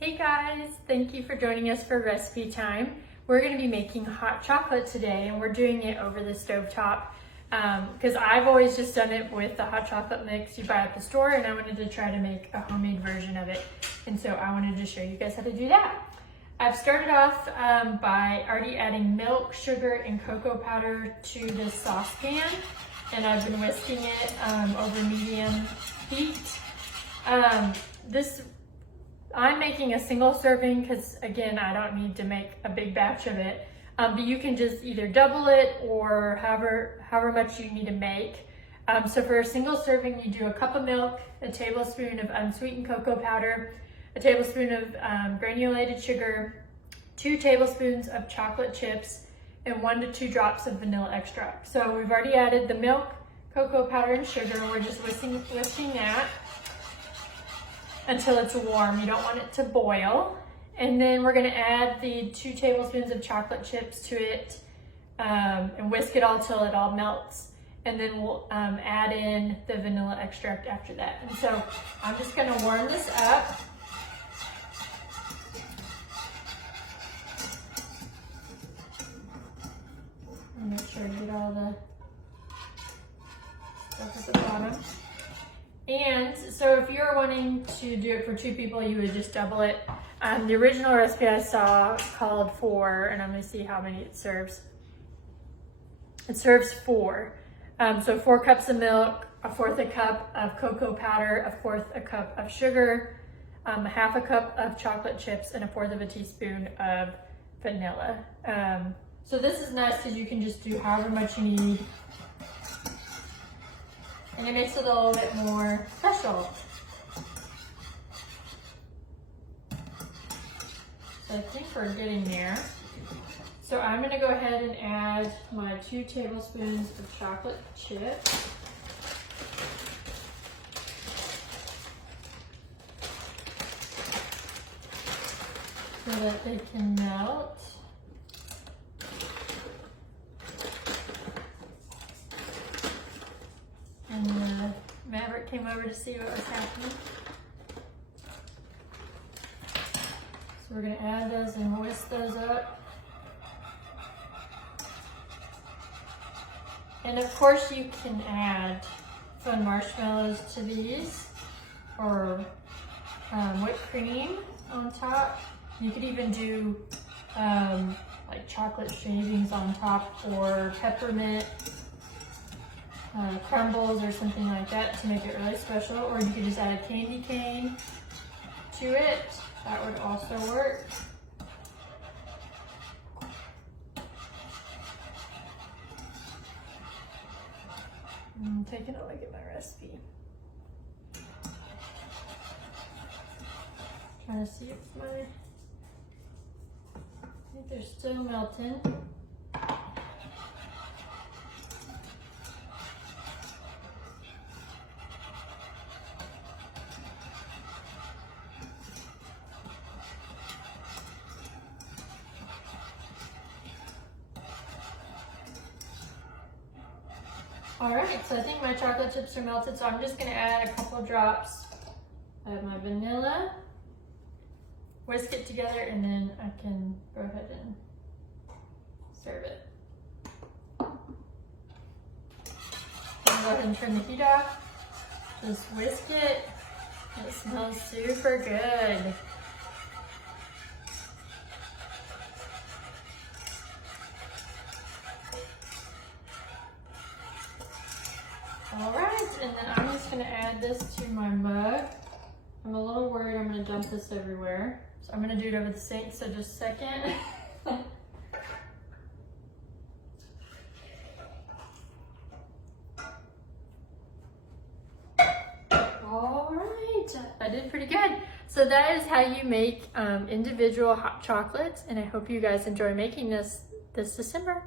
Hey guys, thank you for joining us for recipe time. We're going to be making hot chocolate today, and we're doing it over the stovetop because I've always just done it with the hot chocolate mix you buy at the store, and I wanted to try to make a homemade version of it, and so I wanted to show you guys how to do that. I've started off by already adding milk, sugar, and cocoa powder to this saucepan, and I've been whisking it over medium heat. I'm making a single serving because, again, I don't need to make a big batch of it. But you can just either double it or however much you need to make. So for a single serving, you do a cup of milk, a tablespoon of unsweetened cocoa powder, a tablespoon of granulated sugar, 2 tablespoons of chocolate chips, and 1 to 2 drops of vanilla extract. So we've already added the milk, cocoa powder, and sugar. We're just whisking that until it's warm. You don't want it to boil. And then we're gonna add the 2 tablespoons of chocolate chips to it and whisk it all till it all melts. And then we'll add in the vanilla extract after that. And so I'm just gonna warm this up. And make sure I get all the stuff at the bottom. And so if you're wanting to do it for 2 people, you would just double it. The original recipe I saw called for, and I'm gonna see how many it serves. It serves 4. So 4 cups of milk, 1/4 a cup of cocoa powder, 1/4 a cup of sugar, 1/2 a cup of chocolate chips, and 1/4 of a teaspoon of vanilla. So this is nice because you can just do however much you need. And it makes it a little bit more special. So I think we're getting there. So I'm gonna go ahead and add my 2 tablespoons of chocolate chips. So that they can melt. And Maverick came over to see what was happening. So we're gonna add those and whisk those up. And of course you can add fun marshmallows to these, or whipped cream on top. You could even do like chocolate shavings on top, or peppermint crumbles or something like that to make it really special. Or you could just add a candy cane to it. That would also work. I'm taking a look at my recipe. Trying to see if I think they're still melting. All right, so I think my chocolate chips are melted, so I'm just gonna add a couple drops of my vanilla, whisk it together, and then I can go ahead and serve it. I'm gonna go ahead and turn the heat off, just whisk it. It smells super good. All right, and then I'm just gonna add this to my mug. I'm a little worried I'm gonna dump this everywhere. So I'm gonna do it over the sink, so just a second. All right, I did pretty good. So that is how you make individual hot chocolates, and I hope you guys enjoy making this December.